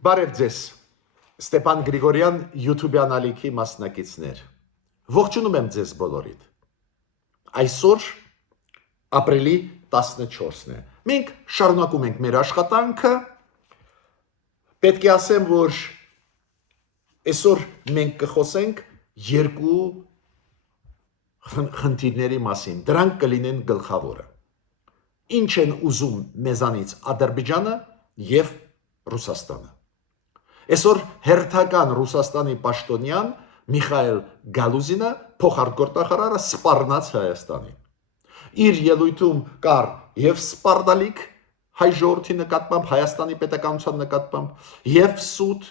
Բարև ձեզ, Ստեփան Գրիգորյան YouTube-յան ալիքի մասնակիցներ։ Ողջունում եմ ձեզ բոլորիդ։ Այսօր ապրիլի 14-ն է։ Մենք շարունակում ենք մեր աշխատանքը։ Պետք է ասեմ, որ այսօր մենք կխոսենք երկու խնդիրների մասին։ Դրանք կլինեն գլխավորը։ Ինչ են ուզում մեզանից Ադրբեջանը եւ Ռուսաստանը։ Այսօր հերթական Ռուսաստանի պաշտոնյան Միխայել Գալուզինը փոխարտգործնախարարը սպառնաց Հայաստանին։ Իր ելույթում կար եւ սպառնալիք հայ ժողովրդի նկատմամբ, Հայաստանի պետականության նկատմամբ, եւ սուտ,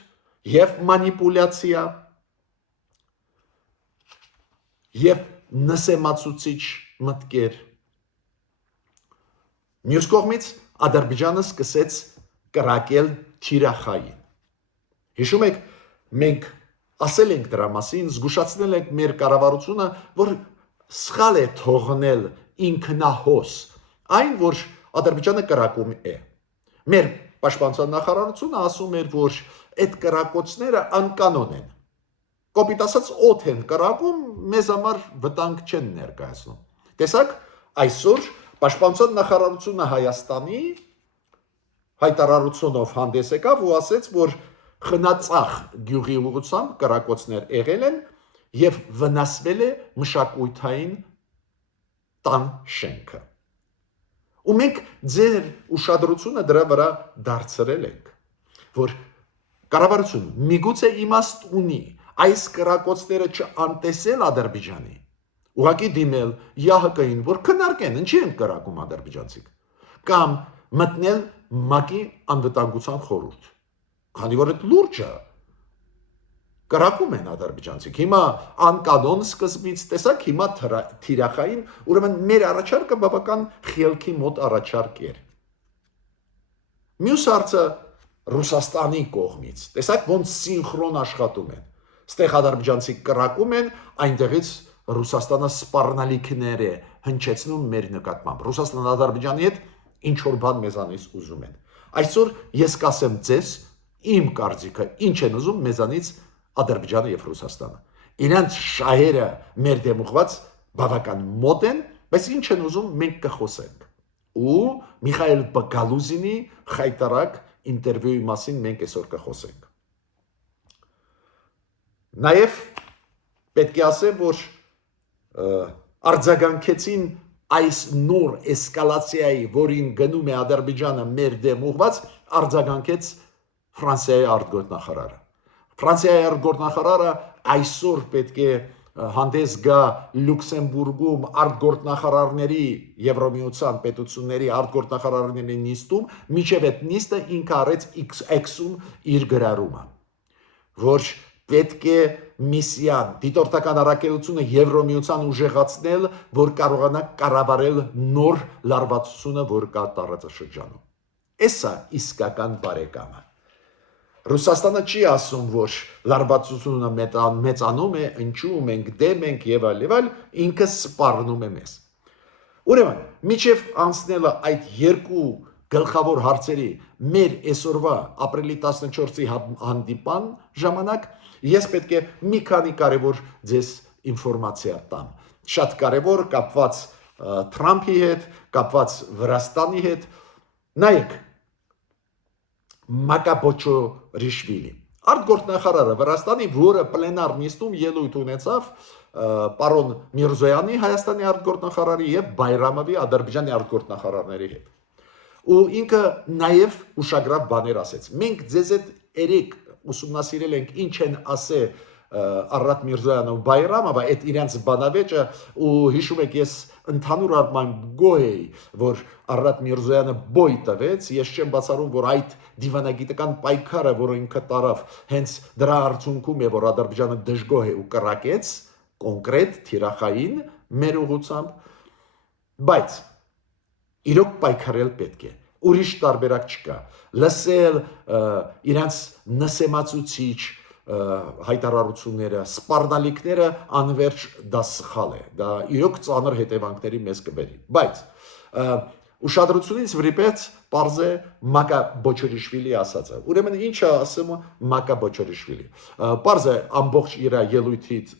եւ մանիպուլյացիա, եւ նսեմացուցիչ մտքեր։ Մյուս կողմից Ադրբեջանը սկսեց կրակել թիրախային։ Հիշում եք, մենք ասել ենք դրա մասին, զգուշացնել ենք մեր կառավարությունը, որ սխալ է թողնել ինքնահոս այն, որ Ադրբեջանը կրակում է։ Մեր պաշտպանության նախարարությունը ասում էր, որ այդ կրակոցները անկանոն են։ Կոպիտ ասած օդ են կրակում, մեզ համար վտանգ չեն ներկայացնում։ Տեսակ, այսօր պաշտպանության նախարարությունը Հայաստանի հայտարարությունով հանդես եկավ ու ասեց, որ խնածախ գյուղի ուղղությամբ կրակոցներ եղել են եւ վնասվել է մշակութային տան շենքը։ Ու մենք ձեր ուշադրությունը դրա վրա դարձրել ենք, որ կառավարությունը միգուցե իմաստ ունի այս կրակոցները չանտեսել Ադրբեջանի, ուղղակի դիմել ՀՀԿ-ին, որ քննարկեն, ինչի են կրակում ադրբեջանցիք, կամ մտնել ՄԱԿ-ի անվտանգության խորհուրդ։ Քանի որ այդ լուրջ է, կրակում են ադրբեջանցիք։ Հիմա անկանոն սկզբից տեսակ, հիմա թիրախային, ուրեմն մեր առաջարկը բավական խելքի մոտ առաջարկ էր։ Մյուս հարցը Ռուսաստանի կողմից։ Տեսակ ոնց սինխրոն աշխատում են։ Ստեղ ադրբեջանցիք կրակում են, այնտեղից Ռուսաստանը սպառնալիքներ է հնչեցնում մեր նկատմամբ։ Ռուսաստանը Ադրբեջանի հետ ինչ որ բան մեզանից ուզում են։ Այսօր ես կասեմ ձեզ իմ կարծիքը, ինչ են ուզում մեզանից Ադրբեջանը եւ Ռուսաստանը։ Իրանց շահերը մեր դեմ ուղված բավական մոտ են, բայց ինչ են ուզում մենք կխոսենք։ Ու Միխայել Գալուզինի խայտարակ ինտերվյուի մասին մենք այսօր կխոսենք։ Նաեւ պետք է ասեմ, որ արձագանքեցին այս նոր էսկալացիայի, որին գնում է Ադրբեջանը մեր դեմ ուղված, արձագանքեց Ֆրանսիայի արտգործնախարարը։ Ֆրանսիայի արտգործնախարարը այսօր պետք է հանդես գա Լյուքսեմբուրգում արտգործնախարարների Եվրոմիության պետությունների արտգործնախարարների նիստում, միջև այդ նիստը ինքը արեց X-ում իր գրառումը, որ պետք է միսիան դիտորդական առաքելությունը Եվրոմիության ուժեղացնել, որ կարողանա կառավարել նոր լարվածությունը, որ կա տարածաշրջանում։ Էսա իսկական բարեկամը։ Ռուսաստանը չի ասում, որ լարվածությունը մեծանում է, ինչու մենք դեմ ենք եւ այլ, ինքը սպառնում է մեզ։ Ուրեմն, միջև անցնելը այդ երկու գլխավոր հարցերի մեր այսօրվա ապրիլի 14-ի հանդիպան ժամանակ ես պետք է մի քանի կարևոր ձեզ ինֆորմացիա տամ։ Շատ կարևոր կապված Թրամփի հետ, կապված Վրաստանի հետ։ Նայեք, Մակաբոչորիշվիլի արտգործնախարարը Վրաստանի, որը պլենար նիստում ելույթ ունեցավ պարոն Միրզոյանի Հայաստանի արտգործնախարարի եւ Բայրամովի Ադրբեջանի արտգործնախարարների հետ։ Ու ինքը նաև ուշագրավ բաներ ասեց։ Մենք ձեզ այդ երեք ուսումնասիրել ենք ինչ են ասել Արարատ Միրզոյանը ու Բայրամովը, այդ իրենց բանավեճը, ու հիշում եք ես ընդհանուր առմամբ գոհ էի, որ Արարատ Միրզոյանը բոյ տվեց, ես չեմ բացառում, որ այդ դիվանագիտական պայքարը, որը ինքը տարավ, հենց դրա արդյունքում է, որ Ադրբեջանը դժգոհ է ու կրակեց կոնկրետ թիրախային մեր ուղղությամբ, բայց իրոք պայքարել պետք է, ուրիշ տարբերակ չկա, լսել իրանց նսեմացուցիչ հայտարարությունները, սպառնալիքները անverջ դա սխալ է, դա իրոք ծանր հետևանքների մեզ կբերի, բայց Ուշադրությունից վրիպեց պարզ է Մակա Բոչորիշվիլի ասածը։ Ուրեմն ինչ է ասում Մակա Բոչորիշվիլի։ Պարզ է ամբողջ իր ելույթից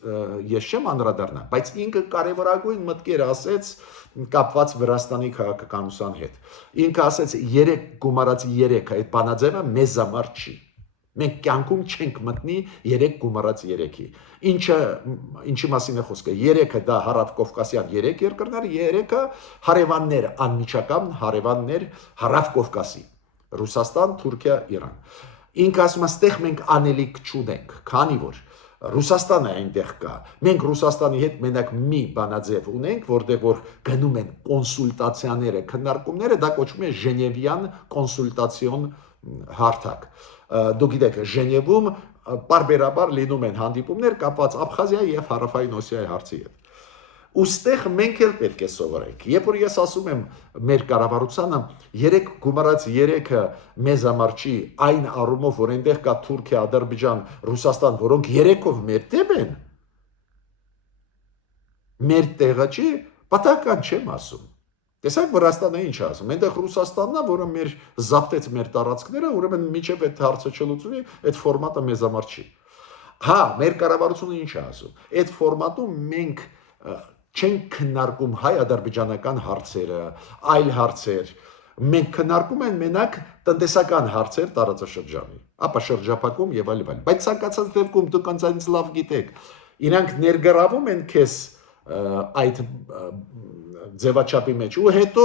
ես չեմ անդրադառնա, բայց ինքը կարևորագույն մտքեր ասեց կապված Վրաստանի քաղաքականության հետ։ Ինքը ասեց 3 գումարած 3 այդ բանաձևը մեզ համար չի։ Մենք կյանքում չենք մտնի 3 գումարած 3-ի։ Ինչի մասին է խոսքը։ 3-ը դա Հարավ Կովկասյան 3 երկրներ, 3-ը հարևաններ, անմիջական հարևաններ Հարավ Կովկասի։ Ռուսաստան, Թուրքիա, Իրան։ Ինքը ասում է, ստեղ մենք անելիք չունենք, քանի որ Ռուսաստանը այնտեղ կա։ Մենք Ռուսաստանի հետ մենակ մի բանաձև ունենք, որտեղ որ գնում են կոնսուլտացիաները, քննարկումները, դա կոչվում է Ժենևյան կոնսուլտացիոն հարթակ։ Դուք գիտեք, Ժենևում պարբերաբար լինում են հանդիպումներ կապված Աբխազիայի եւ Հարավային Օսիայի հարցի հետ։ Ոստեղ մենք էլ պետք է սովորենք։ Երբ որ ես ասում եմ մեր կառավարությանը 3 գումարած 3-ը մեզ համար չի, այն առումով, որ այնտեղ կա Թուրքիա, Ադրբեջան, Ռուսաստան, որոնք 3-ով մեր դեմ են, մեր տեղը չի, պատահական չեմ ասում։ Տեսեք Վրաստանը ինչ ասում։ Այնտեղ Ռուսաստանն է, որը մեր զապտեց մեր տարածքները, ուրեմն միջև այդ հարցը չլուծվի, այդ ֆորմատը մեզ համար չի։ Հա, մեր կառավարությունը ինչ է ասում։ Այդ ֆորմատում մենք չենք քննարկում հայ-ադրբեջանական հարցերը, այլ հարցեր։ Մենք քննարկում ենք մենակ տնտեսական հարցեր տարածաշրջանի, ապա շրջափակում եւ այլ։ Բայց ցանկացած դեպքում դուք անձանց լավ գիտեք, իրանք ներգրավում են քեզ այդ ձևաչափի մեջ ու հետո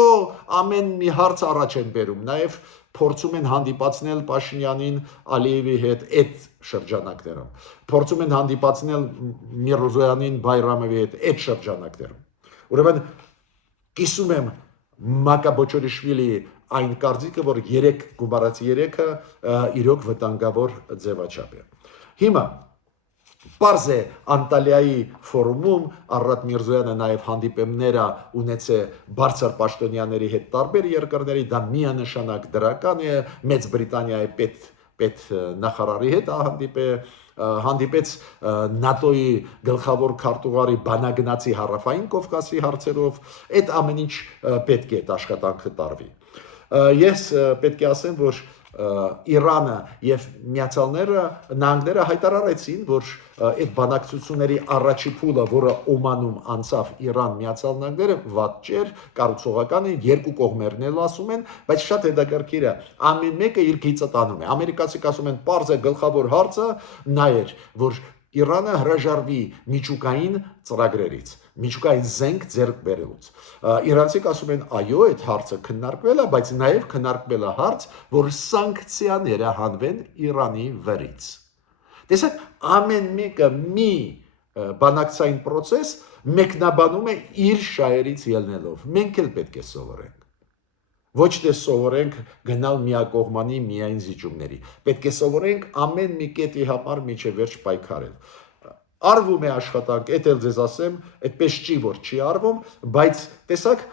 ամեն մի հարց առաջ են բերում, նաև փորձում են հանդիպացնել Փաշինյանին Ալիևի հետ այդ շրջանակներում, փորձում են հանդիպացնել Միրզոյանին Բայրամովի հետ այդ շրջանակներում։ Ուրեմն կիսում եմ Մակա Բոչորիշվիլի այն կարծիքը, որ 3 գումարած 3-ը իրոք վտանգավոր ձևաչափ է։ Հիմա Պարզ է Անտալիայի ֆորումում Արարատ Միրզոյանը նաև հանդիպումներ ունեցե բարձր պաշտոնյաների հետ տարբեր երկրների, դա միանշանակ դրական է, Մեծ Բրիտանիայի պետ նախարարի հետ հանդիպեց ՆԱՏՕ-ի գլխավոր քարտուղարի բանագնացի Հարավային Կովկասի հարցերով, այդ ամեն ինչ պետք է այդ աշխատանքը տարվի։ Ես պետք է ասեմ, որ Իրանը եւ Միացյալ Նահանգները հայտարարեցին, որ այդ բանակցությունների առաջի փուլը, որը Օմանում անցավ Իրան Միացյալ Նահանգները, վատ չէր, կառուցողական է, երկու կողմերն էլ ասում են, բայց շատ հետաքրքիր է, ամեն մեկը իր գիծը տանում է։ Ամերիկացիք ասում են, պարզ է գլխավոր հարցը նա էր, որ Իրանը հրաժարվի միջուկային ծրագրերից, միջուկային զենք ձեռք բերելուց։ Իրանցիք ասում են, այո, այդ հարցը քննարկվել է, բայց նաև քննարկվել է հարց, որ սանկցիաները հանվեն Իրանի վրից։ Տեսեք, ամեն մեկը մի բանակցային process մեկնաբանում է իր շահերից ելնելով։ Մենք էլ պետք է սովորենք։ Ոչ թե սովորենք գնալ միակողմանի միայն զիջումների։ Պետք է սովորենք ամեն մի կետի համար միջև վերջ պայքարել։ Արվում է աշխատանք, էդ էլ ձեզ ասեմ, այդպես չի, որ չի արվում, բայց տեսակ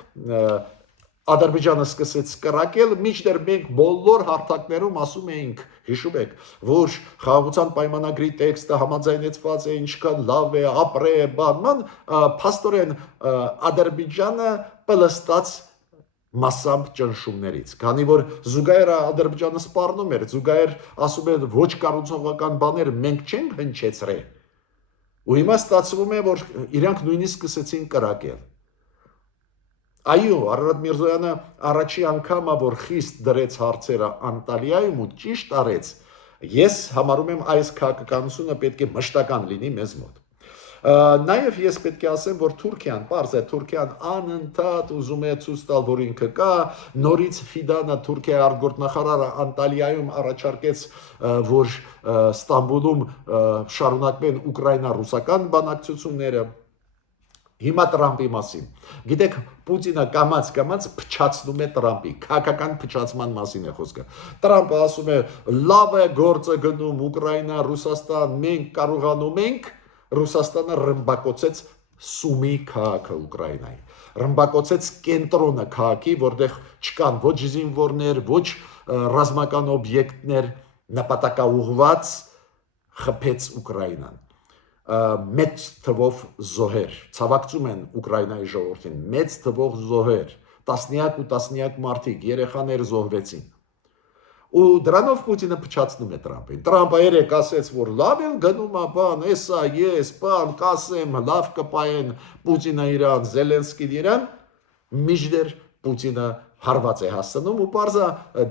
Ադրբեջանը սկսեց կրակել, մինչդեռ մենք բոլոր հարթակներում ասում էինք, հիշում եք, որ խաղաղության պայմանագրի տեքստը համաձայնեցված է, ինչքան լավ է, ապրե է, բանման, փաստորեն Ադրբեջանը պլստած massամբ ճնշումներից, քանի որ զուգահեռ Ադրբեջանը սպառնում էր, զուգահեռ ասում էր ոչ կառուցողական բաներ մենք չենք հնչեցրել։ Ու հիմա ստացվում է, որ իրանք նույնիսկ սկսեցին կրակել։ Այո, Արարատ Միրզոյանը առաջի անգամը, որ խիստ դրեց հարցերը Անտալիայում ու ճիշտ արեց, ես համարում եմ այս քաղաքականությունը պետք է մշտական լինի մեզ մոտ։ Նաև ես պետք է ասեմ, որ Թուրքիան, պարզ է, Թուրքիան անընդհատ ուզում է ցույց տալ, որ ինքը կա, նորից Ֆիդանը Թուրքիայի արտգործնախարարը Անտալիայում առաջարկեց, որ Ստամբուլում շարունակվեն ուկրաինա-ռուսական բանակցությունները։ Հիմա Տրամպի մասին։ Գիտեք, Պուտինը կամաց փչացնում է Տրամպի, քաղաքական փչացման մասին է խոսքը։ Տրամպը ասում է, լավ է գործը գնում Ուկրաինա, Ռուսաստան, մենք կարողանում ենք, Ռուսաստանը ռմբակոծեց Սումի քաղաքը Ուկրաինայի։ Ռմբակոծեց կենտրոնը քաղաքի, որտեղ չկան ոչ զինվորներ, ոչ ռազմական օբյեկտներ, նպատակաուղղված խփեց Ուկրաինան։ Մեծ թվով զոհեր, ցավակցում են Ուկրաինայի ժողովրդին, մեծ թվով զոհեր, տասնյակ ու տասնյակ մարդիկ, երեխաներ զոհվեցին։ Ու դրանով Պուտինը փչացնում է Տրամպին։ Տրամպը երեք ասեց, որ լավ եմ գնում, բան, էսա ես, բան, կասեմ, լավ կպայեն Պուտինը իրան, Զելենսկին իրան, միջդեռ Պուտինը հարված է հասնում ու պարզա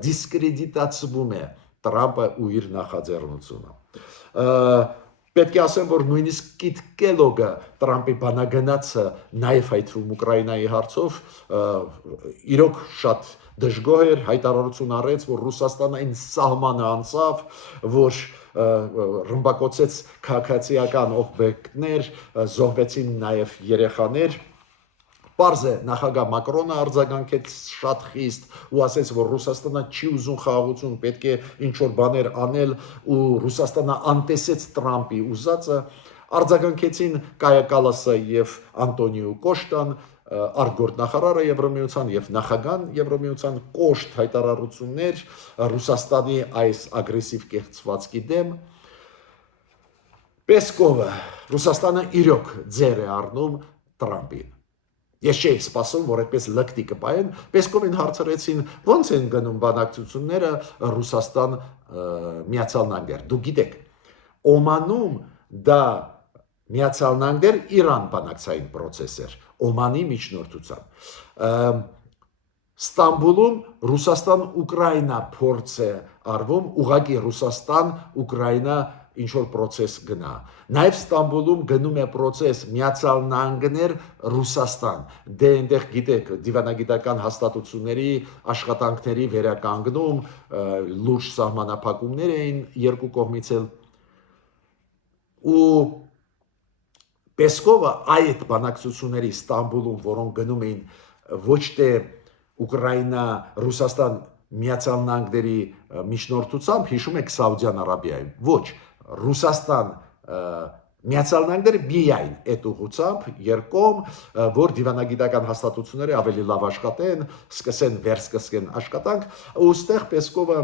դիսկրեդիտացվում է Տրամպը ու իր նախաձեռնությունը։ Պետք է ասեմ, որ նույնիսկ Կիթ Կելոգը Տրամպի բանագնացը նաև հայտվում Ուկրաինայի հարցով իրոք շատ դժգոհ էր, հայտարարություն արեց, որ Ռուսաստանը այն սահմանը անցավ, որ ռմբակոծեց քաղաքացիական օբյեկտներ, զոհվեցին նաև երեխաներ։ Պարզ է, նախագահ Մակրոնը արձագանքեց շատ խիստ ու ասեց, որ Ռուսաստանը չի ուզում խաղաղություն, պետք է ինչ-որ բաներ անել ու Ռուսաստանը անտեսեց Տրամպի ուզածը, արձագանքեցին Կայա Կալասը և Անտոնիո Կոշտան, արտգործնախարարը Եվրամիության և նախագահան Եվրամիության կոշտ հայտարարություններ Ռուսաստանի այս ագրեսիվ կեղծվածքի դեմ։ Պեսկովը Ռուսաստանը իրոք ձեռ է առնում Տրամպին։ Ես չէի սպասում, որ այդպես լկտի կպայեն, Պեսկովին հարցրեցին, ոնց են գնում բանակցությունները Ռուսաստան Միացյալ Նահանգներ։ Դուք գիտեք, Օմանում դա Միացյալ Նահանգներ Իրան բանակցային պրոցես էր, Օմանի միջնորդությամբ։ Ստամբուլում Ռուսաստան-Ուկրաինա փորձ է արվում, ուղղակի Ռուսաստան-Ուկրաինա ինչ-որ պրոցես գնա։ Նաև Ստամբուլում գնում է պրոցես Միացյալ Նահանգներ Ռուսաստան։ Դե այնտեղ գիտեք, դիվանագիտական հաստատությունների աշխատանքների վերականգնում, լուրջ սահմանափակումներ էին երկու կողմից էլ։ Ու Պեսկովը այդ բանակցությունների Ստամբուլում, որոնք գնում էին ոչ թե Ուկրաինա, Ռուսաստան, Միացյալ Նահանգների միջնորդությամբ, հիշում եք Սաուդյան Արաբիայում, ոչ, Ռուսաստան, Միացյալ Նահանգները միայն այդ ուղղությամբ երկում, որ դիվանագիտական հաստատությունները ավելի լավ աշխատեն, վերսկսեն աշխատանք, ու ստեղ Պեսկովը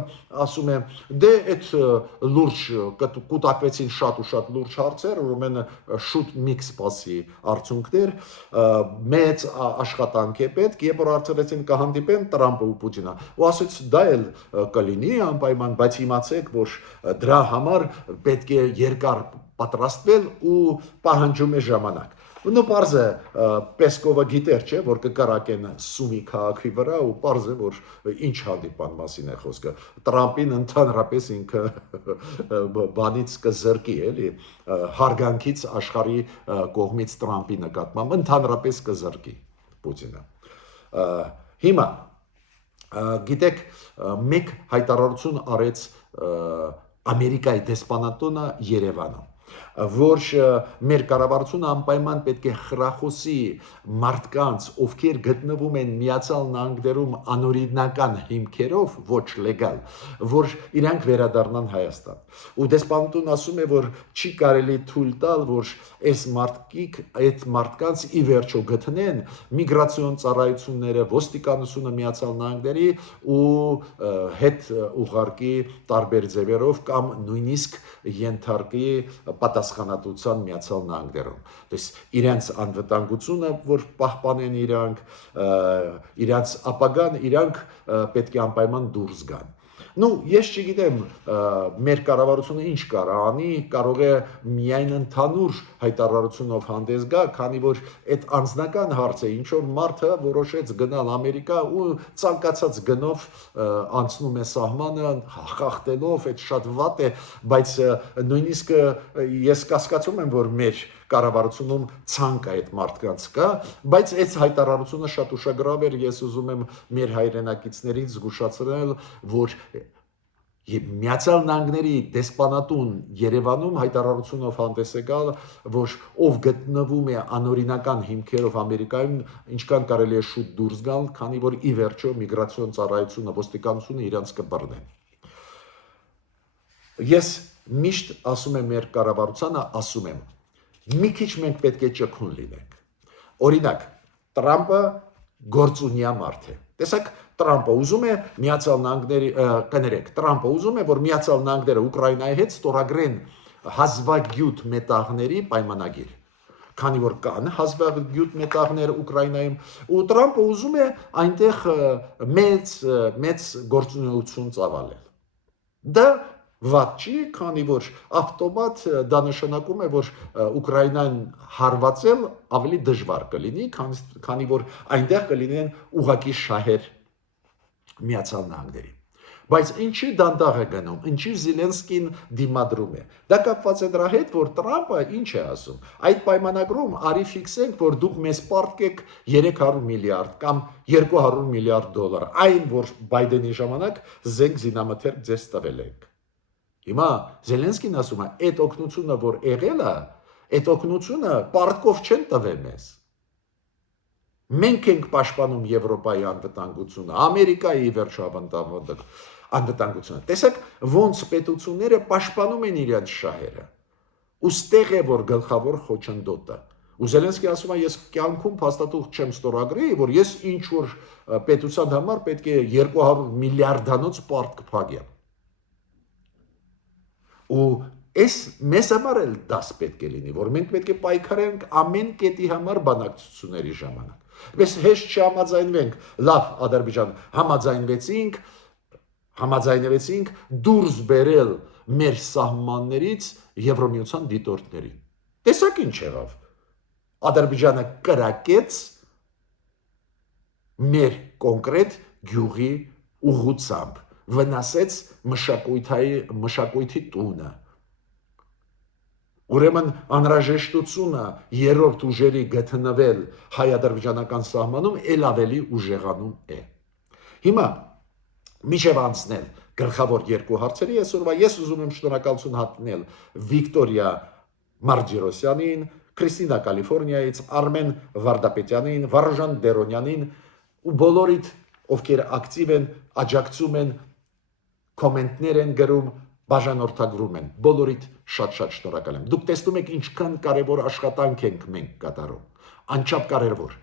ասում է, դե այդ լուրջ կուտակվեցին շատ ու շատ լուրջ հարցեր, ուրեմն շուտ մի կսպասի արդյունքներ, մեծ աշխատանք է պետք, երբ որ արդարեցին կհանդիպեն Տրամպը ու Պուտինը, ու ասեց դա էլ կլինի անպայման, բայց իմացեք, որ դրա համար պետք է երկար պատրաստվել ու պահանջում է ժամանակ։ Ու պարզ է, Պեսկովը գիտեր, չէ, որ կկարակեն Սումի քաղաքի վրա ու պարզ է, որ ինչ հանդիպան մասին է խոսքը։ Տրամպին ընդհանրապես ինքը բանից կզրկի, էլի, հարգանքից աշխարհի կողմից Տրամպի նկատմամբ ընդհանրապես կզրկի Պուտինը։ Հիմա գիտեք, մեկ հայտարարություն արեց Ամերիկայի դեսպանատունը Երևանում, որ մեր կառավարությունը անպայման պետք է խրախուսի մարդկանց, ովքեր գտնվում են Միացյալ Նահանգներում անօրինական հիմքերով, ոչ լեգալ, որ իրանք վերադառնան Հայաստան։ Ու դեսպանատունն ասում է, որ չի կարելի թույլ տալ, որ այդ մարդկանց ի վերջո գտնեն միգրացիոն ծառայությունները, ոստիկանությունը Միացյալ Նահանգների ու հետ ուղարկի տարբեր ձևերով կամ նույնիսկ ենթարկի պատասխանատվության Միացյալ Նահանգներում։ Դες իրենց անվտանգությունը, որ պահպանեն իրանց ապագան, իրանք պետք է անպայման դուրս գան։ Ես չգիտեմ, մեր կառավարությունը ինչ անի, կարող է միայն ընդհանուր հայտարարությունով հանդես գա, քանի որ այդ անձնական հարց է, ինչ որ մարդը որոշեց գնալ Ամերիկա ու ցանկացած գնով անցնում է սահմանը, խախտելով, այդ շատ վատ է, բայց նույնիսկ ես կասկածում եմ, որ մեր կառավարությունում ցանկ այդ մարդկանց կա, բայց այս հայտարարությունը շատ ուշագրավ էր, ես ուզում եմ մեր հայրենակիցներին զգուշացնել, որ Միացյալ Նահանգների դեսպանատուն Երևանում հայտարարությունով հանդես է գալ, որ ով գտնվում է անօրինական հիմքերով Ամերիկայում, ինչքան կարելի է շուտ դուրս գալ, քանի որ ի վերջո միգրացիոն ծառայությունը, ոստիկանությունը իրանց կբռնեն։ Ես միշտ ասում եմ մեր կառավարությանը, ասում եմ, մի քիչ մենք պետք է ճկուն լինենք։ Օրինակ, Տրամպը գործունյա մարդ է։ Տեսեք, Տրամպը ուզում է Միացյալ Նահանգների, կներեք, Տրամպը ուզում է, որ Միացյալ Նահանգները Ուկրաինայի հետ ստորագրեն հազվագյուտ մետաղների պայմանագիր։ քանի որ կան հազվագյուտ մետաղներ Ուկրաինայում, ու Տրամպը ուզում է այնտեղ մեծ գործունեություն ծավալել։ Դա վատ չի, քանի որ ավտոմատ դա նշանակում է, որ Ուկրաինան հարվածել ավելի դժվար կլինի, քանի որ այնտեղ կլինեն ուղղակի շահեր Միացյալ Նահանգների։ Բայց ինչի դանդաղ է գնում, ինչի Զելենսկին դիմադրում է։ Դա կապված է դրա հետ, որ Տրամպը ինչ է ասում։ Այդ պայմանագրում արի ֆիքսենք, որ դուք մեզ պարտքեք 300 միլիարդ կամ 200 միլիարդ դոլար, այն որ Բայդենի ժամանակ զենք զինամթերք ձեզ տվել ենք։ Հիմա Զելենսկին ասում է, այդ օգնությունը, որ եղել է, այդ օգնությունը պարտքով չեն տվել մեզ։ Մենք ենք պաշտպանում Եվրոպայի անվտանգությունը, Ամերիկայի վերջո անվտանգությունը։ Տեսեք, ոնց պետությունները պաշտպանում են իրենց շահերը։ Ուստեղ է, որ գլխավոր խոչընդոտը։ Ու Զելենսկին ասում է, ես կյանքում փաստաթուղթ չեմ ստորագրի, որ ես ինչ որ պետության համար պետք է 200 միլիարդանոց պարտք փակեմ։ Ու մեզ համար էլ դաս պետք է լինի, որ մենք պետք է պայքարենք ամեն կետի համար բանակցությունների ժամանակ։ Բայց հեշտ չհամաձայնվենք, լավ Ադրբեջան համաձայնվեցինք դուրս բերել մեր սահմաններից Եվրոմիության դիտորդներին։ Տեսակ ինչ եղավ։ Ադրբեջանը կրակեց մեր կոնկրետ գյուղի ուղղությամբ, վնասեց մշակույթի տունը։ Ուրեմն անհրաժեշտությունը երրորդ ուժերի գտնվել հայ-ադրբեջանական սահմանում էլ ավելի ուժեղանում է։ Հիմա միջև անցնել գլխավոր երկու հարցերի ես ուզում եմ շնորհակալություն հատնել Վիկտորիա Մարտիրոսյանին, Քրիստինա Կալիֆոռնիայից, Արմեն Վարդապետյանին, Վարուժան Դերոնյանին ու բոլորիդ, ովքեր ակտիվ են, աջակցում են, կոմենտներ են գրում, բաժանորդագրում են, բոլորիդ շատ շնորհակալ եմ։ Դուք տեսնում եք ինչքան կարևոր աշխատանք ենք մենք կատարում, անչափ կարևոր,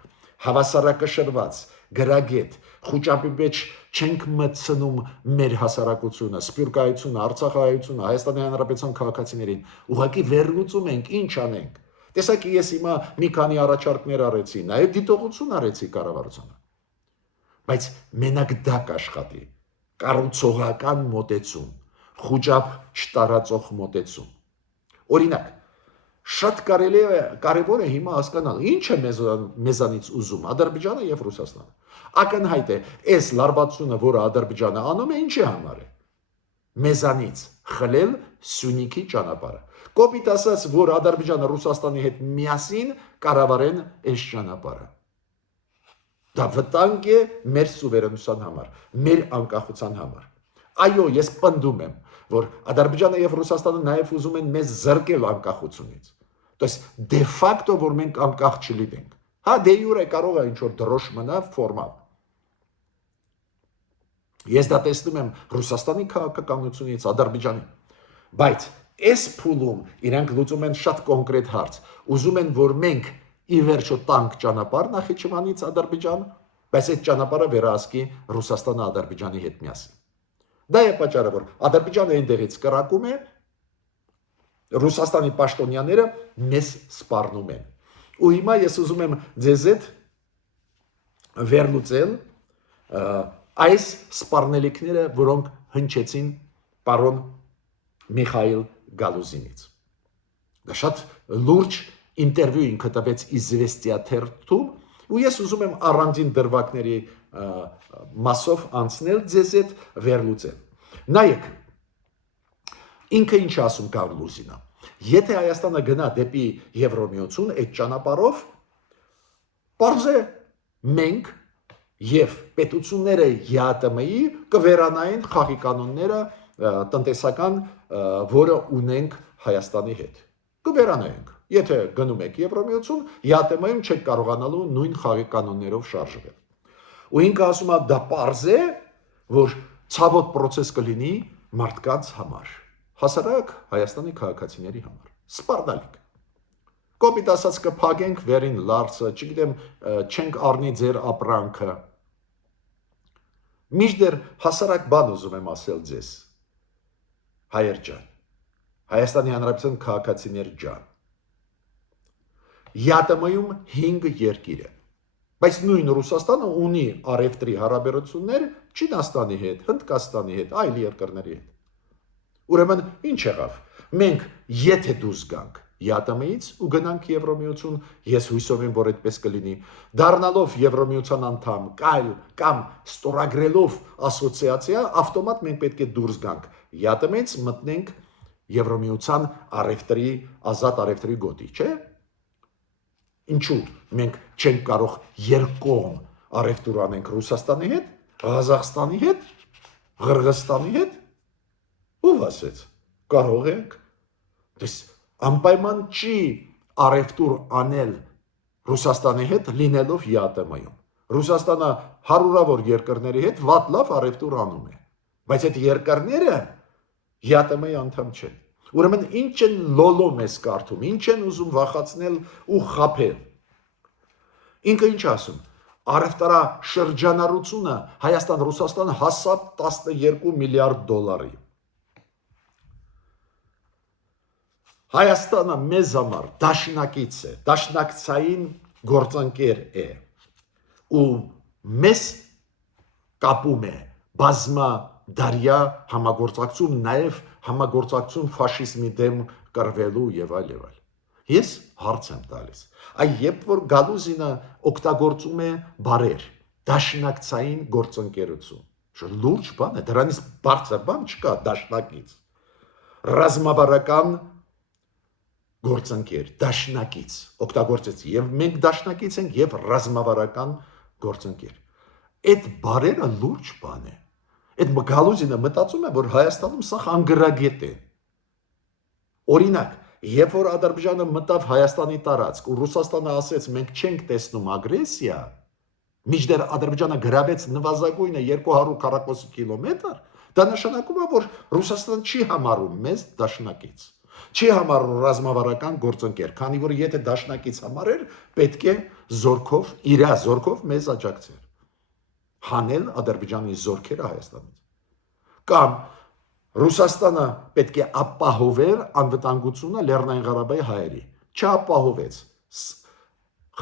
հավասարակշռված, գրագետ, խոճապի մեջ չենք մտցնում մեր հասարակությունը, սփյուռքայությունը, արցախայությունը, Հայաստանի Հանրապետության քաղաքացիներին, ուղղակի վերլուծում ենք, ինչ անենք։ Տեսեք, ես հիմա մի քանի առաջարկներ արեցի, նաև դիտողություն արեցի կառավարությանը։ Բայց մենակ դա կաշխատի, կառուցողական մոտեցում, խոճապ չտարածող մոտեցում։ Օրինակ, շատ կարևոր է հիմա հասկանալ, ինչ է մեզանից ուզում Ադրբեջանը եւ Ռուսաստանը։ Ակնհայտ է, այս լարվածությունը, որը Ադրբեջանը անում է, ինչի համար է։ Մեզանից խլել Սյունիքի ճանապարհը։ Կոպիտ ասած, որ Ադրբեջանը Ռուսաստանի հետ միասին կառավարեն այս ճանապարհը։ Դա վտանգ է մեր սուվերենության համար, մեր անկախության համար։ Այո, ես պնդում եմ, որ Ադրբեջանը եւ Ռուսաստանը նաեւ ուզում են մեզ զրկել անկախությունից։ Դες դե ֆակտո որ մենք անկախ չլինենք։ Հա դե յուրե կարող է ինչ որ դրոշ մնա ֆորմալ։ Ես դա տեսնում եմ Ռուսաստանի քաղաքականությունից, Ադրբեջանի։ Բայց այս փուլում իրանք լուծում են շատ կոնկրետ հարց։ Ուզում են, որ մենք ի վերջո տանք ճանապարհ Նախիջևանից Ադրբեջան, բայց այդ ճանապարհը վերահսկի Ռուսաստանը Ադրբեջանի հետ միասին։ Դա է պատճառը, որ Ադրբեջանը այնտեղից կրակում է, Ռուսաստանի պաշտոնյաները մեզ սպառնում են։ Ու հիմա ես ուզում եմ ձեզ հետ վերլուծել այս սպառնելիքները, որոնք հնչեցին պարոն Միխայիլ Գալուզինից։ Դա շատ լուրջ ինտերվյու ինքը տվեց Իզվեստիա թերթում, ու ես ուզում եմ առանձին դրվագների մասով անցնել ձեզ հետ վերլուծել։ Նայեք, ինքը ինչ ասում Գալուզինը։ Եթե Հայաստանը գնա դեպի Եվրոմիություն այդ ճանապարհով, պարզ է մենք եւ պետությունները ԵԱՏՄ-ի կվերանային խաղի կանոնները տնտեսական, որը ունենք Հայաստանի հետ։ Կվերանայինք։ Եթե գնում եք Եվրոմիություն, ԵԱՏՄ-ում չեք կարողանալու նույն խաղի կանոններով շարժվել։ Ու ինքը ասում է, դա պարզ է, որ ցավոտ process կլինի մարդկանց համար, հասարակ Հայաստանի քաղաքացիների համար։ Սպառնալիք։ Կոպիտ ասած կփակենք վերին լարցը, չգիտեմ, չենք առնի ձեր ապրանքը։ Միշտեր հասարակ բան ուզում եմ ասել ձեզ։ Հայեր ջան, Հայաստանի Հանրապետության քաղաքացիներ ջան։ ԵԱՏՄ-ում 5 երկիր է։ Բայց նույն Ռուսաստանը ունի առևտրի հարաբերություններ Չինաստանի հետ, Հնդկաստանի հետ, այլ երկրների հետ։ Ուրեմն ինչ եղավ։ Մենք եթե դուրս գանք ԵԱՏՄ-ից ու գնանք Եվրոմիություն, ես հույսով եմ, որ այդպես կլինի, դառնալով Եվրոմիության անդամ կամ ստորագրելով ասոցիացիա, ավտոմատ մենք պետք է դուրս գանք ԵԱՏՄ-ից, մտնենք Եվրոմիության առևտրի ազատ առևտրի գոտի, չէ՞։ Ինչու մենք չենք կարող երկկողմ առևտուր անենք Ռուսաստանի հետ, Ղազախստանի հետ, Ղրղստանի հետ։ Ով ասեց, կարող ենք։ Դες անպայման չի առևտուր անել Ռուսաստանի հետ լինելով ԵԱՏՄ-ում։ Ռուսաստանը հարյուրավոր երկրների հետ վատ լավ առևտուր անում է, բայց այդ երկրները ԵԱՏՄ-ի անդամ չեն։ Ուրեմն ինչ են լոլոմ ես կարդում, ինչ են ուզում վախացնել ու խաբել։ Ինքը ինչ ասում, առևտրաշրջանառությունը Հայաստան-Ռուսաստան հասավ 12 միլիարդ դոլարի։ Հայաստանը մեզ համար դաշնակից է, դաշնակցային գործընկեր է ու մեզ կապում է բազմադարյա համագործակցություն, նաև համագործակցություն ֆաշիզմի դեմ կռվելու եւ այլ եւ այլ։ Ես հարց եմ տալիս։ Այ երբ որ Գալուզինը օգտագործում է բարեր, դաշնակցային գործընկերություն, շո լուրջ բան է, դրանից բարձր բան չկա դաշնակից։ Ռազմավարական գործընկեր, դաշնակից օգտագործեց եւ մենք դաշնակից ենք եւ ռազմավարական գործընկեր։ Այդ բարերը լուրջ բան է։ Այդ Գալուզինը մտածում է, որ Հայաստանում սա անգրագետ է։ Օրինակ, երբ որ Ադրբեջանը մտավ Հայաստանի տարածք ու Ռուսաստանը ասեց մենք չենք տեսնում ագրեսիա, մինչդեռ Ադրբեջանը գրավեց նվազագույնը 240 կիլոմետր, դա նշանակում է, որ Ռուսաստանը չի համարում մեզ դաշնակից։ Չի համարում ռազմավարական գործընկեր, քանի որ եթե դաշնակից համարեր, պետք է զորքով, իր զորքով մեզ աջակցեր։ Հանել Ադրբեջանի զորքերը Հայաստանից։ Կամ Ռուսաստանը պետք է ապահովեր անվտանգությունը Լեռնային Ղարաբաղի հայերի։ Չապահովեց։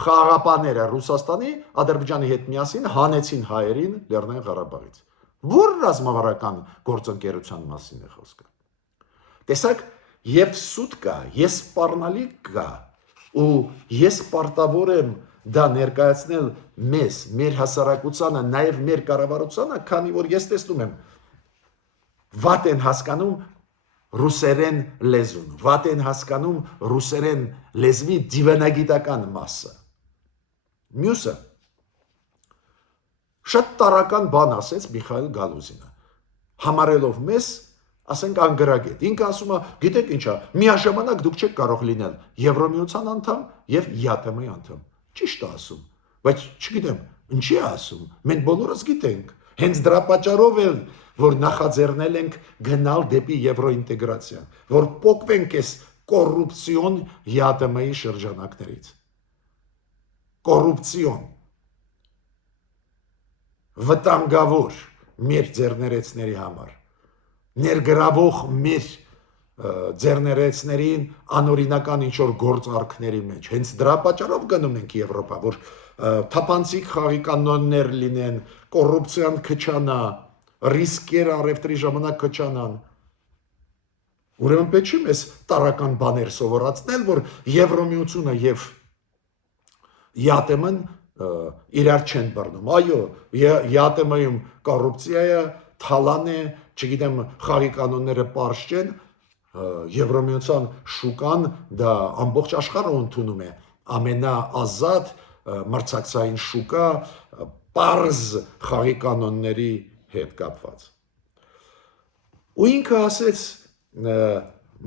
Խաղաղապահները Ռուսաստանի Ադրբեջանի հետ միասին հանեցին հայերին Լեռնային Ղարաբաղից։ Որ ռազմավարական գործընկերության մասին է խոսքը։ Տեսակ, Եվ սուտ կա, ես սպառնալիք կա ու ես պարտավոր եմ դա ներկայացնել մեզ, մեր հասարակությանը, նաև մեր կառավարությանը, քանի որ ես տեսնում եմ վատ են հասկանում ռուսերեն լեզուն, վատ են հասկանում ռուսերեն լեզվի դիվանագիտական մասը։ Մյուսը շատ տարական բան ասեց Միխայել Գալուզինը, համարելով մեզ ասենք անգրագետ։ Ինքը ասում է, գիտեք ինչա, միաժամանակ դուք չեք կարող լինել Եվրոմիության անդամ եւ ԵԱՏՄ-ի անդամ։ Ճիշտ է ասում, բայց չգիտեմ, ինչի է ասում։ Մենք բոլորս գիտենք, հենց դրա պատճառով էլ որ նախաձեռնել ենք գնալ դեպի եվրոինտեգրացիա, որ փոխվենք այս կոռուպցիոն ԵԱՏՄ-ի շրջանակներից։ Կոռուպցիոն վտանգավոր մեր ձեռներեցների համար ներգրավող մեր ձեռներեցներին անօրինական ինչ-որ գործարքների մեջ։ Հենց դրա պատճառով գնում ենք Եվրոպա, որ թափանցիկ խաղի կանոններ լինեն, կոռուպցիան քչանա, ռիսկերը առևտրի ժամանակ քչանան։ Ուրեմն պետք չի մեզ տարական բաներ սովորացնել, որ Եվրոմիությունը եւ ԵԱՏՄ-ն իրար չեն բռնում։ Այո, ԵԱՏՄ-ում կոռուպցիա է, թալան է, չգիտեմ, խաղի կանոնները պարզ չեն, Եվրոմիության շուկան դա ամբողջ աշխարհը ընդունում է, ամենաազատ մրցակցային շուկա պարզ խաղի կանոնների հետ կապված։ Ու ինքը ասեց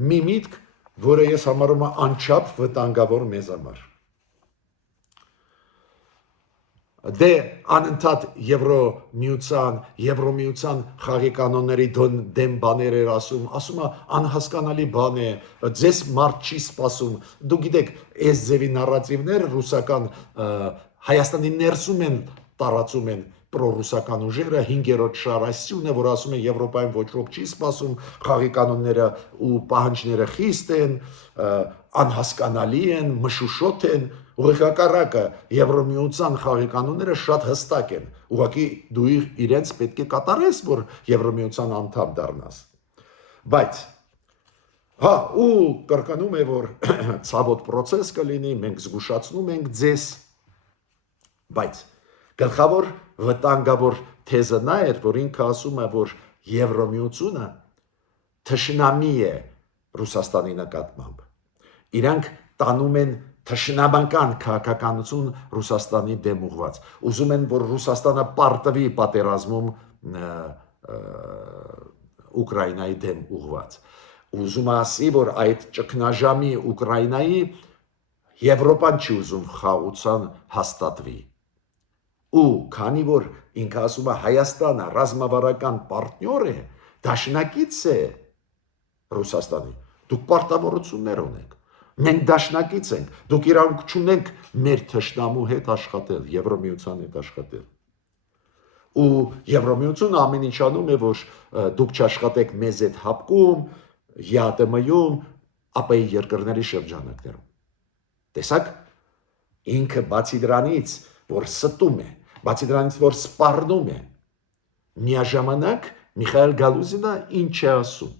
մի միտք, որը ես համարում եմ անչափ վտանգավոր մեզ համար։ Դե անընդհատ Եվրոմիության խաղի կանոնների դեմ բաներ էր ասում է անհասկանալի բան է, ձեզ մարդ չի սպասում, դու գիտեք, այս ձևի նարատիվներ ռուսական Հայաստանի ներսում են տարածում են, պրոռուսական ուժերը 5-րդ շարասյունը, որ ասում է Եվրոպայում ոչ ոք չի սպասում, խաղի կանոնները ու պահանջները խիստ են, անհասկանալի են, մշուշոտ են, ուղղակարակը Եվրոմիության խաղի կանոնները շատ հստակ են։ Ուղղակի դու իրենց պետք է կատարես, որ Եվրոմիության անդամ դառնաս։ Բայց հա ու կրկնում է, որ ցավոտ process կլինի, մենք զգուշացնում ենք ձեզ, բայց գլխավոր վտանգավոր թեզը նա էր, որ ինքը ասում է, որ Եվրոմիությունը թշնամի է Ռուսաստանի նկատմամբ։ Իրանք տանում են թշնամական քաղաքականություն Ռուսաստանի դեմ ուղված։ Ուզում են, որ Ռուսաստանը պարտվի պատերազմում Ուկրաինայի դեմ ուղված։ Ուզում ասի, որ այդ ճգնաժամի Ուկրաինայի Եվրոպան չի ուզում խաղաղության հաստատվի։ Ու քանի որ ինքը ասում է Հայաստանը ռազմավարական պարտնյոր է, դաշնակից է Ռուսաստանի, դուք պարտավորություններ ունեք, մենք դաշնակից ենք, դուք իրավունք չունեք մեր թշնամու հետ աշխատել, Եվրոմիության հետ աշխատել։ Ու Եվրոմիությունը ամեն ինչ անում է, որ դուք չաշխատեք մեզ հետ հապկում, ԵԱՏՄ-ում, ԱՊ-ի երկրների շրջանակներում։ Տեսակ, ինքը բացի դրանից, որ ստում է, բացի դրանից, որ սպառնում է, միաժամանակ Միխայել Գալուզինը ինչ է ասում,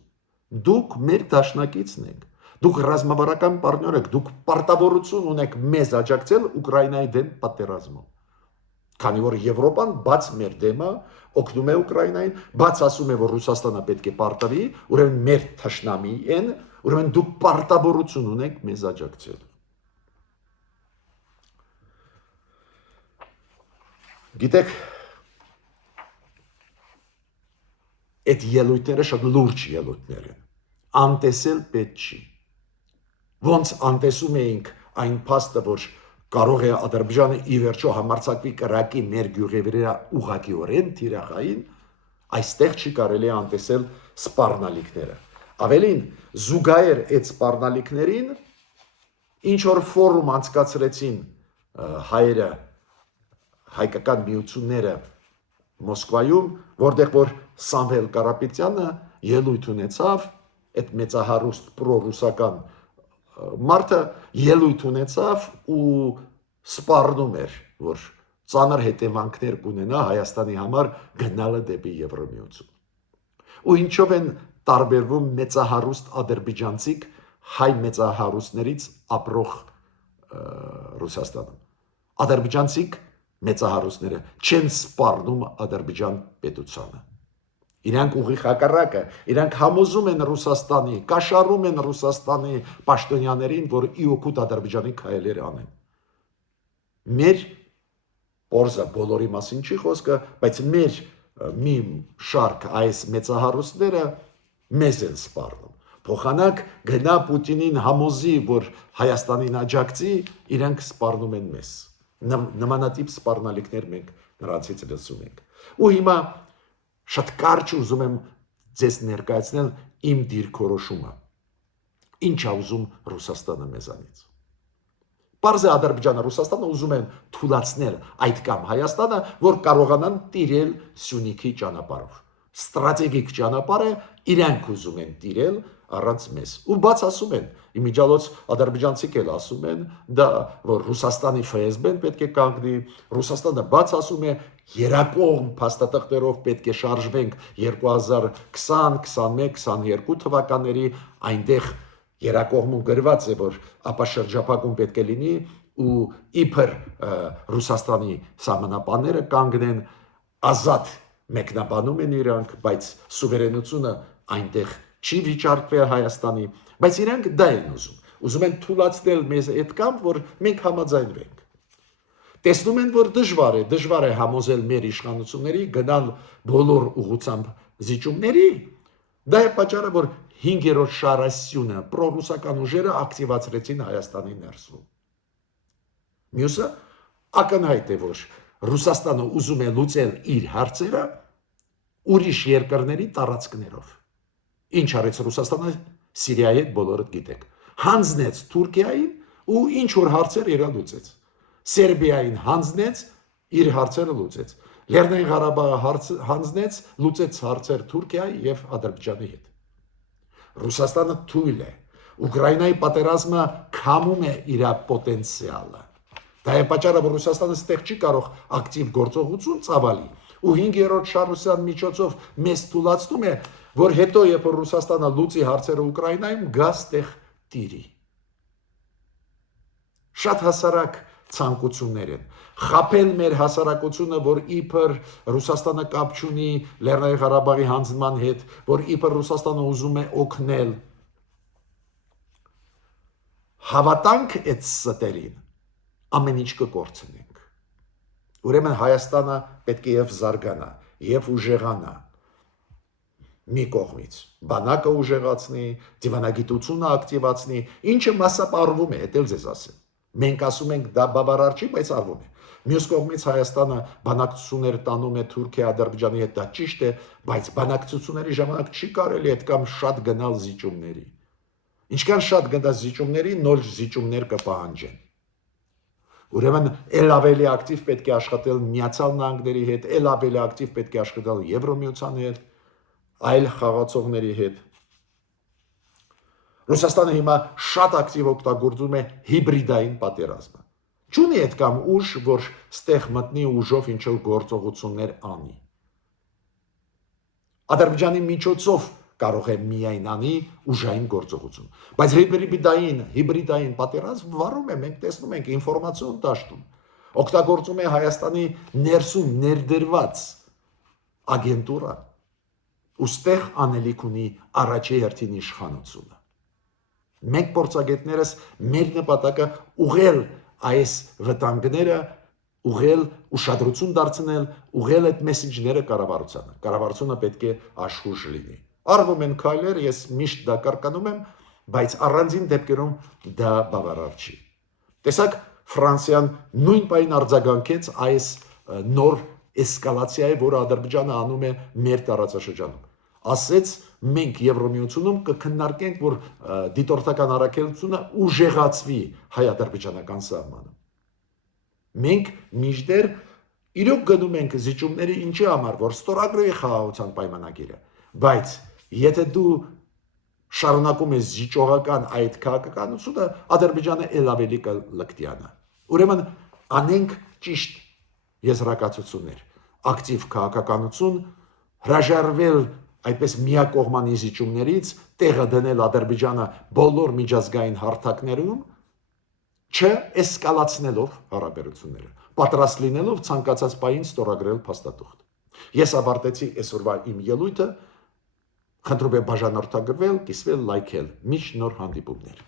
դուք մեր դաշնակիցն եք, դուք ռազմավարական պարտներ եք, դուք պարտավորություն ունեք մեզ աջակցել Ուկրաինայի դեմ պատերազմում։ Քանի որ Եվրոպան բաց մեր դեմը օգնում է Ուկրաինային, բաց ասում է, որ Ռուսաստանը պետք է պարտվի, ուրեմն մեր թշնամի են, ուրեմն դուք պարտավորություն ունեք մեզ աջակցել։ Գիտեք, այդ ելույթները շատ լուրջ ելույթներ են, անտեսել պետք չի, ոնց անտեսում էինք այն փաստը, որ կարող է Ադրբեջանը ի վերջո համարձակվի կրակի մեր գյուղի վրա ուղղակիորեն թիրախային, այստեղ չի կարելի անտեսել սպառնալիքները։ Ավելին, զուգահեռ այդ սպառնալիքներին ինչ որ ֆորում անցկացրեցին հայերը, հայկական միությունները Մոսկվայում, որտեղ որ Սամվել Կարապետյանը ելույթ ունեցավ, այդ մեծահարուստ պրոռուսական մարդը ելույթ ունեցավ ու սպառնում էր, որ ծանր հետևանքներ կունենա Հայաստանի համար գնալը դեպի Եվրոմիություն։ Ու ինչով են տարբերվում մեծահարուստ ադրբեջանցիք հայ մեծահարուստներից ապրող Ռուսաստանում։ Ադրբեջանցիք մեծահարուստները չեն սպառնում Ադրբեջան պետությանը։ Իրանք ուղիղ հակառակը, իրանք համոզում են Ռուսաստանի, կաշառում են Ռուսաստանի պաշտոնյաներին, որ ի օգուտ Ադրբեջանի քայլեր անեն։ Մեր Պորզա բոլորի մասին չի խոսքը, բայց մեր մի շարք այս մեծահարուստները մեզ են սպառնում։ Փոխանակ գնա Պուտինին համոզի, որ Հայաստանին աջակցի, իրանք սպառնում են մեզ։ Նմանատիպ սպառնալիքներ մենք նրանցից լսում ենք։ Ու հիմա շատ կարճ ուզում եմ ձեզ ներկայացնել իմ դիրքորոշումը։ Ինչ է ուզում Ռուսաստանը մեզանից։ Պարզ է Ադրբեջանը, Ռուսաստանը ուզում են թուլացնել այդ կամ Հայաստանը, որ կարողանան տիրել Սյունիքի ճանապարհով։ Ստրատեգիկ ճանապարհ է, իրանք ուզում են տիրել առանց մեզ։ Ու բաց ասում են, իմիջիալոց ադրբեջանցիք էլ ասում են, դա որ Ռուսաստանի ՖՍԲ-ն պետք է կանգնի, Ռուսաստանը բաց ասում է, երակողմ փաստաթղթերով պետք է շարժվենք 2020, 21, 22 թվականների, այնտեղ երակողմում գրված է, որ ապաշրջապակում պետք է լինի ու իբր Ռուսաստանի սահմանապանները կանգնեն, ազատ մեկնաբանում են իրանք, բայց սուվերենությունը այնտեղ չի վիճարկվել Հայաստանի, բայց իրանք դա են ուզում են թուլացնել մեզ այդ կամ, որ մենք համաձայնվենք։ Տեսնում են, որ դժվար է համոզել մեր իշխանությունների գնալ բոլոր ուղղությամբ զիջումների, դա է պատճառը, որ 5-րդ շարասյունը պրոռուսական ուժերը ակտիվացրեցին Հայաստանի ներսում։ Մյուսը ակնհայտ է, որ Ռուսաստանը ուզում է լուծել իր հարցերը ուրիշ երկրների տարածքներով։ Ինչ արեց Ռուսաստանը Սիրիայի հետ բոլորդ գիտեք։ Հանձնեց Թուրքիային ու ինչ որ հարցեր իրա լուծեց։ Սերբիային հանձնեց, իր հարցերը լուծեց։ Լեռնային Ղարաբաղը հանձնեց, լուծեց հարցեր Թուրքիայի եւ Ադրբեջանի հետ։ Ռուսաստանը թույլ է, Ուկրաինայի պատերազմը քամում է իր պոտենցիալը։ Դա է պատճառը, որ Ռուսաստանը ստեղ չի կարող ակտիվ գործողություն ծավալի, ու 5-րդ Շարուսյան միջոցով մեզ թույլատնում է, որ հետո երբ Ռուսաստանը լուծի հարցերը Ուկրաինայում, գա ստեղ տիրի։ Շատ հասարակ ցանկություններ են։ Խաբել մեր հասարակությունը, որ իբր Ռուսաստանը կապ չունի Լեռնային Ղարաբաղի հանձնման հետ, որ իբր Ռուսաստանը ուզում է օգնել։ Հավատանք այդ ստերին, ամեն ինչ կկորցնենք։ Ուրեմն Հայաստանը պետք է եւ զարգանա, եւ ուժեղանա։ Մի կողմից բանակը ուժեղացնի, դիվանագիտությունը ակտիվացնի, ինչը մասապարվում է, դա էլ ձեզ ասեմ։ Մենք ասում ենք դա բավարար չի, բայց արվում է։ Մյուս կողմից Հայաստանը բանակցություններ տանում է Թուրքիա, Ադրբեջանի հետ, դա ճիշտ է, բայց բանակցությունների ժամանակ չի կարելի այդքան շատ գնալ զիջումների։ Ինչքան շատ գնաց զիջումների, նոր զիջումներ կպահանջեն։ Ուրեմն ել ավելի ակտիվ պետք է աշխատել Միացյալ Նահանգների հետ, ել ավելի ակտիվ պետք է աշխատել Եվրոմիության հետ, այլ խաղացողների հետ։ Ռուսաստանը հիմա շատ ակտիվ օգտագործում է հիբրիդային պատերազմը։ Չունի այդքան ուժ, որ ստեղ մտնի ուժով ինչ-որ գործողություններ անի։ Ադրբեջանի միջոցով կարող է միայն անի ուժային գործողություն։ Բայց հիբրիդային պատերազմ վարում է, մենք տեսնում ենք ինֆորմացիոն դաշտում։ Օգտագործում է Հայաստանի ներսում ներդրված ագենտուրա, ուստեղ անելիք ունի առաջի հերթին իշխանությունը։ Մենք փորձագետներս մեր նպատակը ուղղել այս վտանգները, ուղղել ուշադրություն դարձնել, ուղղել այդ մեսեջները կառավարությանը։ Կառավարությունը պետք է աշխուժ լինի։ Արվում են քայլեր, ես միշտ դա կարկանում եմ, բայց առանձին դեպքերում դա բավարար չի։ Տեսակ Ֆրանսիան նույն պայն արձագանքեց այս նոր էսկալացիայի, որը Ադրբեջանը անում է մեր տարածաշրջանում։ Ասեց մենք Եվրոմիությունում կքննարկենք, որ դիտորդական առաքելությունը ուժեղացվի հայ-ադրբեջանական սահմանը։ Մենք մինչդեռ իրոք գնում ենք զիջումների ինչի համար, որ ստորագրվի խաղաղության պայմանագիրը, բայց եթե դու շարունակում ես զիջողական այդ քաղաքականությունը, Ադրբեջանը ել ավելի կլկտիանա։ Ուրեմն անենք ճիշտ եզրակացություններ, ակտիվ քաղաքականություն, հրաժարվել այդպես միակողմանի զիջումներից, տեղը դնել Ադրբեջանը բոլոր միջազգային հարթակներում, չէսկալացնելով հարաբերությունները, պատրաստ լինելով ցանկացած պահին ստորագրել փաստաթուղթ։ Ես ավարտեցի այսօրվա իմ ելույթը, խնդրում եմ բաժանորդագրվել, կիսվել, լայքել, միշտ նոր հանդիպումներ։